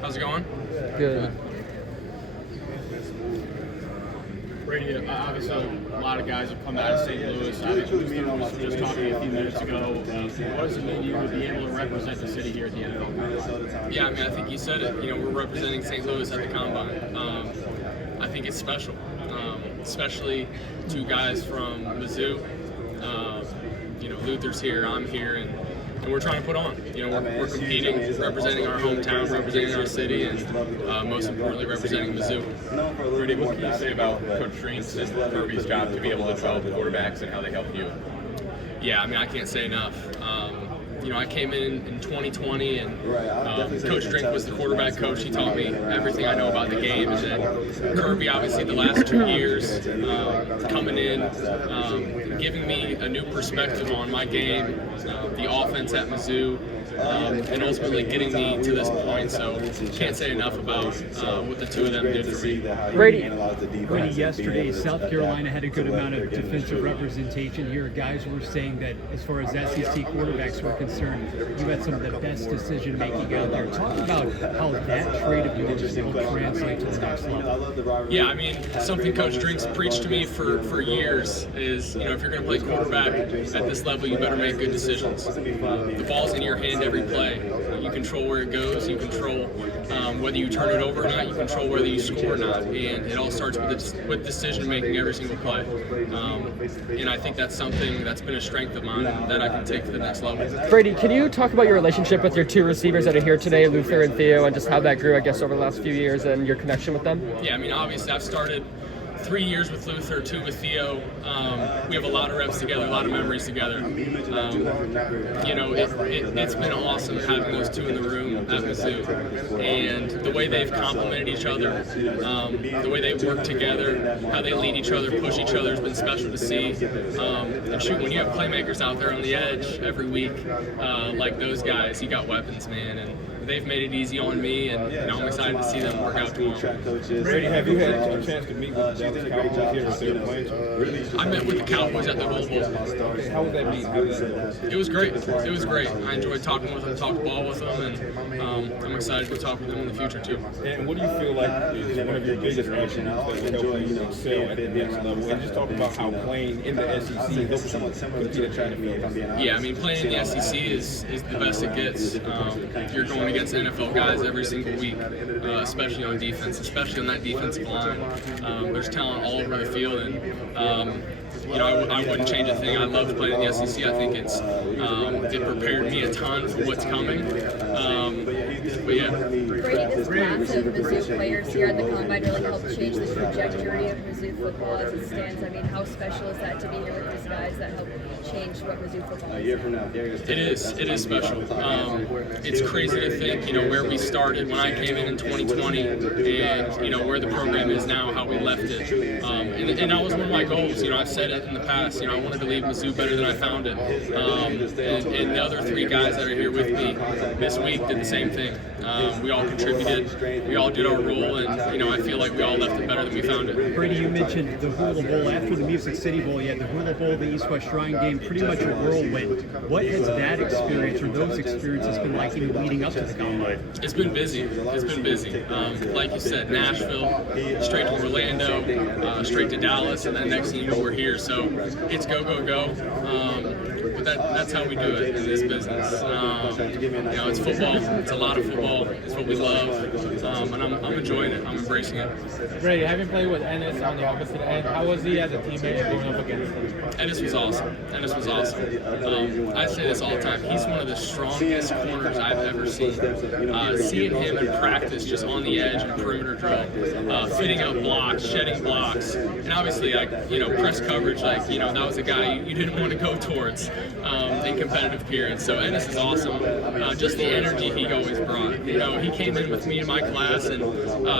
How's it going? Good. Brady, obviously a lot of guys have come out of St. Louis. Obviously, we were just talking a few minutes ago. What does it mean to you to be able to represent the city here at the NFL Combine? Yeah, I mean, I think you said it. We're representing St. Louis at the Combine. I think it's special, especially two guys from Mizzou. Luther's here, I'm here, and we're trying to put on. We're competing, representing our hometown, representing our city, and most importantly, representing Mizzou. Brady, what can you say about Coach Drinks and Kirby's job to be able to develop quarterbacks and how they help you? Yeah, I mean, I can't say enough. I came in 2020, and Coach Drink was the quarterback coach. He taught me everything I know about the game. And then Kirby, obviously, the last 2 years, coming in, giving me a new perspective on my game, the offense at Mizzou, and ultimately getting me to this point. So can't say enough about what the two of them did for me. Brady, yesterday, South Carolina had a good amount of defensive representation here. Guys were saying that as far as SEC quarterbacks were concerned, you had some of the best decision-making out there. Talk about how that trait of yours will translate to the next level. Yeah, I mean, something Coach Drinks preached to me for years is, if you're going to play quarterback at this level, you better make good decisions. The ball's in your hand every play. You control where it goes. You control whether you turn it over or not. You control whether you score or not. And it all starts with decision-making every single play. And I think that's something that's been a strength of mine that I can take to the next level. Brady, can you talk about your relationship with your two receivers that are here today, Luther and Theo, and just how that grew, I guess, over the last few years and your connection with them? Yeah, I mean, obviously, I've started 3 years with Luther, 2 with Theo. We have a lot of reps together, a lot of memories together. It's been awesome having those two in the room at Mizzou. And the way they've complemented each other, the way they work together, how they lead each other, push each other has been special to see. And shoot, when you have playmakers out there on the edge every week, like those guys, you got weapons, man. And they've made it easy on me, and I'm excited to see them work out tomorrow. Brady, have you had a chance to meet with the Dallas Cowboys here at their playing? I met with the Cowboys at the Hula Bowl. How was that meeting? It was great. It was great. I enjoyed talking with them, talked ball with them, and I'm excited to talk with them in the future too. And what do you feel like is one of your biggest attributes that will help you excel at the next level? And just talk about how playing in the SEC helps you compete at trying to field. Yeah, I mean, playing in the SEC is the best it gets. You're going against NFL guys every single week, especially on defense, especially on that defensive line. There's talent all over the field, and I wouldn't change a thing. I love playing in the SEC. I think it prepared me a ton for what's coming. But yeah. Brady, this class of Mizzou players here at the Combine really helped change the trajectory of Mizzou football as it stands. I mean, how special is that to be here with these guys that help change what Mizzou football is? It is special. It's crazy to think, where we started when I came in 2020, and where the program is now, how we left it. And that was one of my goals. I've said it in the past. I wanted to leave Mizzou better than I found it. And the other 3 guys that are here with me this week did the same thing. We all contributed. We all did our role, and I feel like we all left it better than we found it. Brady, you mentioned the Hula Bowl. After the Music City Bowl, you had the Hula Bowl, the East-West Shrine game, pretty much a whirlwind. What has that experience or those experiences been like even leading up to the Combine? It's been busy. Like you said, Nashville, straight to Orlando, straight to Dallas, and then next thing you know, we're here. So it's go, go, go. But that's how we do it in this business. It's football. It's a lot of football. It's what we love, and I'm enjoying it. I'm embracing it. Brady, having played with Ennis on the opposite end, how was he as a teammate going up against him? Ennis was awesome. I say this all the time. He's one of the strongest corners I've ever seen. Seeing him in practice, just on the edge in perimeter drill, fitting up blocks, shedding blocks, and obviously, press coverage. That was a guy you didn't want to go towards in competitive periods. So Ennis is awesome. Just the energy he always brought. He came in with me in my class, and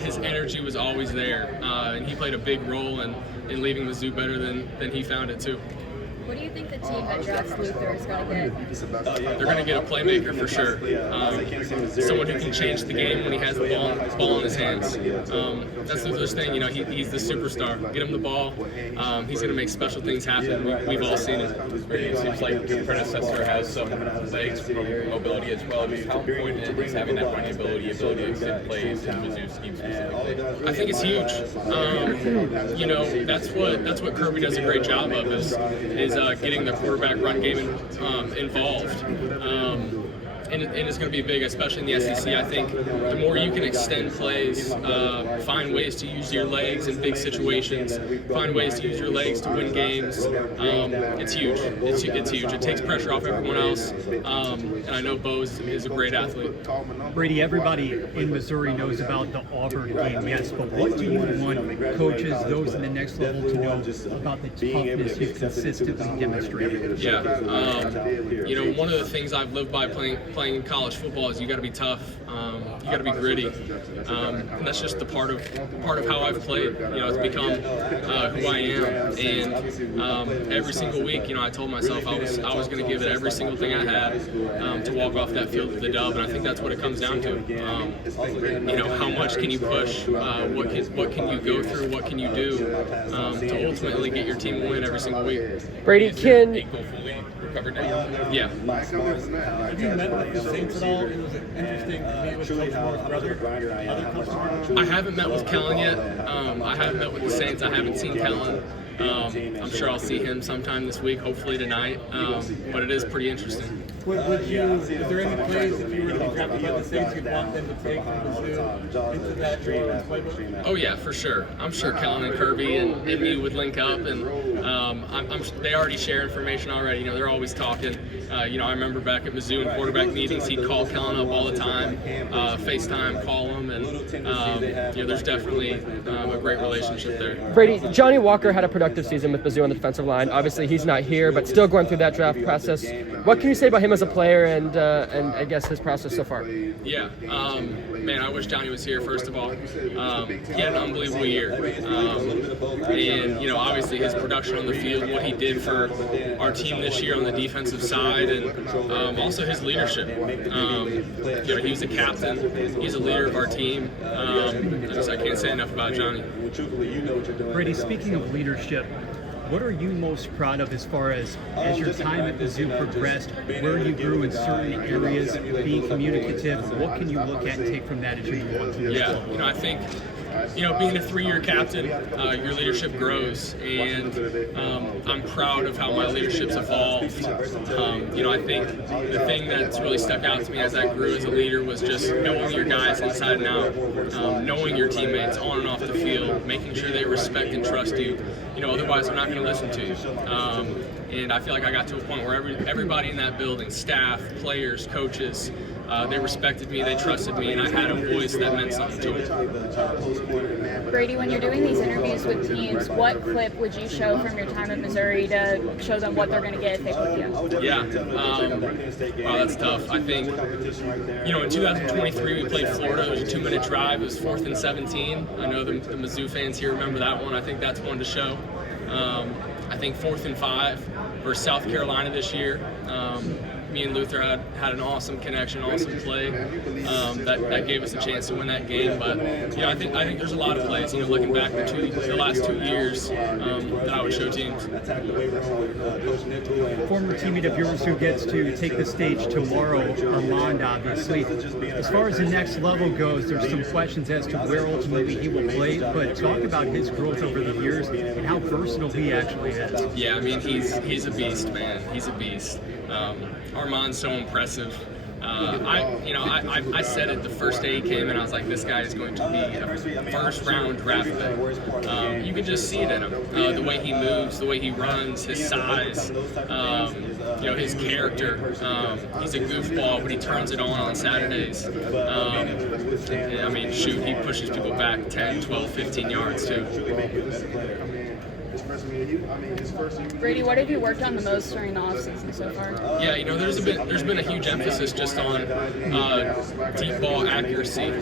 his energy was always there, and he played a big role in leaving Mizzou better than he found it too. What do you think the team that drafts Luther is going to get? They're going to get a playmaker for sure. Someone who can change the game when he has the ball in his hands. That's Luther's thing. You know, he's the superstar. Get him the ball. He's going to make special things happen. We've all seen it. It seems like your predecessor has some legs for mobility as well. Just how important is having that running ability to extend plays in Mizzou scheme specifically? I think it's huge. You know, that's what Kirby does a great job of is getting the quarterback run game involved. And it's going to be big, especially in the SEC. I think the more you can extend plays, find ways to use your legs in big situations, find ways to use your legs to win games, it's huge. It's huge. It takes pressure off everyone else. And I know Bo is a great athlete. Brady, everybody in Missouri knows about the Auburn game, yes, but what do you want coaches, those in the next level, to know about the toughness you've consistently demonstrated? Yeah, you know, one of the things I've lived by playing college football is you got to be tough. You got to be gritty. And that's just the part of how I've played. You know, it's become who I am. And every single week, you know, I told myself I was going to give it every single thing I had to walk off that field with the dub. And I think that's what it comes down to. You know, how much can you push? What can you go through? What can you do to ultimately get your team a win every single week? Brady, can Recovered now. Yeah. Have you met with the Saints at all? It was interesting to meet with Coach Moore's brother. Other customers? I haven't met with Kellen yet. I haven't met with the Saints. I haven't seen Kellen. I'm sure I'll see him sometime this week, hopefully tonight. But it is pretty interesting. Would you, is there any plays, if you were to be drafted by the Saints, you'd want them to take from Mizzou into that New Orleans playbook? Oh yeah, for sure. I'm sure Kellen and Kirby and me would link up, and they already share information already. You know, they're always talking. You know, I remember back at Mizzou in quarterback meetings, he'd call Kellen up all the time, FaceTime, call him, and you know, there's definitely a great relationship there. Brady, Johnny Walker had a productive season with Mizzou on the defensive line. Obviously, he's not here, but still going through that draft process. What can you say about him as a player and I guess his process so far? Yeah, man, I wish Johnny was here. First of all, he had an unbelievable year, and you know, obviously his production on the field, what he did for our team this year on the defensive side, and also his leadership. You know, he was a captain. He's a leader of our team. I can't say enough about Johnny. Brady, speaking of leadership, what are you most proud of as far as your time at Mizzou progressed, where you grew in certain areas, being communicative? What can you look at and take from that as you move on to the next level? You know, I think, you know, being a 3-year captain, your leadership grows, and I'm proud of how my leadership's evolved. You know, I think the thing that's really stuck out to me as I grew as a leader was just knowing your guys inside and out, knowing your teammates on and off the field, making sure they respect and trust you. You know, otherwise they're not going to listen to you. And I feel like I got to a point where everybody in that building, staff, players, coaches, they respected me, they trusted me, and I had a voice that meant something to them. Brady, when you're doing these interviews with teams, what clip would you show from your time at Missouri to show them what they're going to get if they pick you? Yeah, wow, that's tough. I think, you know, in 2023 we played Florida. It was a 2-minute drive. It was 4th and 17. I know the Mizzou fans here remember that one. I think that's one to show. I think 4th and 5 versus South Carolina this year. Me and Luther had an awesome connection, awesome play that gave us a chance to win that game. But you know, I think there's a lot of plays. You know, looking back the last 2 years that I would show teams. Former teammate of yours who gets to take the stage tomorrow, Armand, obviously. As far as the next level goes, there's some questions as to where ultimately he will play. But talk about his growth over the years and how versatile he actually is. Yeah, I mean, he's a beast, man. He's a beast. Armand's so impressive. I said it the first day he came in. I was like, this guy is going to be a first-round draft pick. You can just see it in him. The way he moves, the way he runs, his size, you know, his character. He's a goofball, but he turns it on Saturdays. I mean, shoot, he pushes people back 10, 12, 15 yards, too. Brady, what have you worked on the most during the offseason so far? Yeah, there's been a huge emphasis just on deep ball accuracy,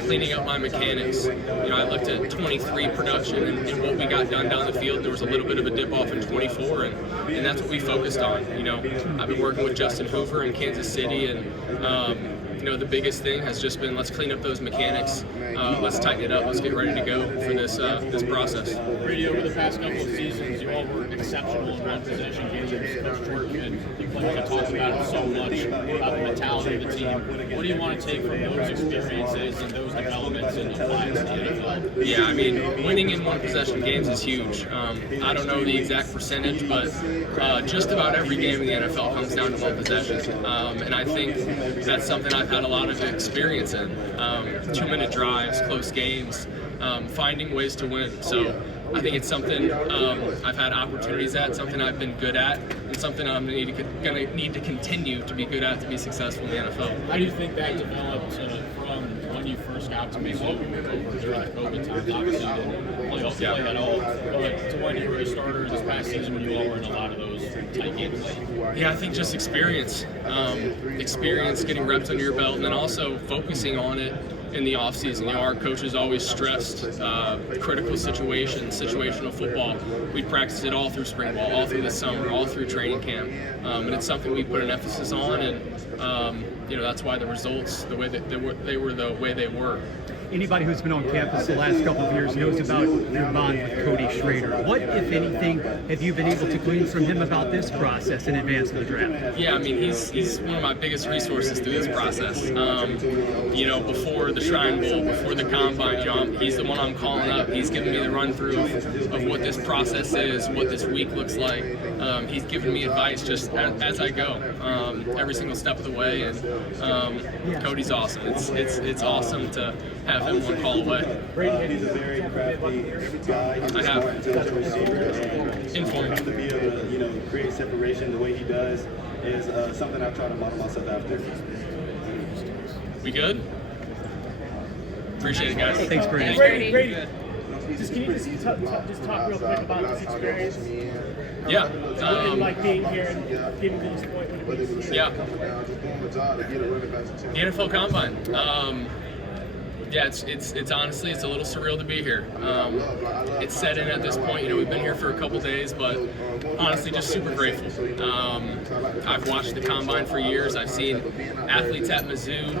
cleaning up my mechanics. I looked at 23 production and what we got done down the field. There was a little bit of a dip off in 24, and that's what we focused on. I've been working with Justin Hoover in Kansas City, and the biggest thing has just been let's clean up those mechanics, let's tighten it up, let's get ready to go for this process. Brady, over the past couple of seasons, you all were exceptional in one-possession games. Coach Jordan and you players have talked about it so much, about the mentality of the team. What do you want to take from those experiences and those developments and apply it to the NFL? Yeah, winning in one-possession games is huge. I don't know the exact percentage, but just about every game in the NFL comes down to one possession. And I think that's something I've had a lot of experience in. 2-minute drives, close games, finding ways to win. So I think it's something I've had opportunities at, something I've been good at, and something I'm going to need to continue to be good at to be successful in the NFL. How do you think that developed from when you first got to Mizzou during the COVID times? Obviously, you didn't play at all, but to when you were a starter this past season when you all were in a lot of those tight games late? Yeah, I think just experience, getting reps under your belt, and then also focusing on it in the offseason. Our coaches always stressed critical situations, situational football. We practiced it all through spring ball, all through the summer, all through training camp, and it's something we put an emphasis on, and that's why the results, the way that they were the way they were. Anybody who's been on campus the last couple of years knows about your bond with Cody Schrader. What, if anything, have you been able to glean from him about this process in advance of the draft? Yeah, he's one of my biggest resources through this process. Before the Shrine Bowl, before the Combine, he's the one I'm calling up. He's giving me the run-through of what this process is, what this week looks like. He's giving me advice just as I go, every single step of the way, and Cody's awesome. It's awesome to have him one call away. He's a very crafty guy. I have. Informed. To be able to, create separation the way he does is something I've tried to model myself after. We good? Appreciate it, guys. Thanks, Brady. Brady. Can you just talk real quick about this experience? Yeah. Like being here and getting to this point. Yeah. The NFL Combine. Yeah, it's honestly, it's a little surreal to be here. It's set in at this point. We've been here for a couple days, but honestly, just super grateful. I've watched the Combine for years. I've seen athletes at Mizzou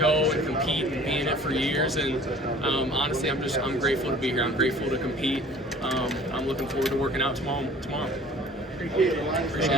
go and compete and be in it for years, and honestly, I'm grateful to be here. I'm grateful to compete. I'm looking forward to working out tomorrow. Appreciate it.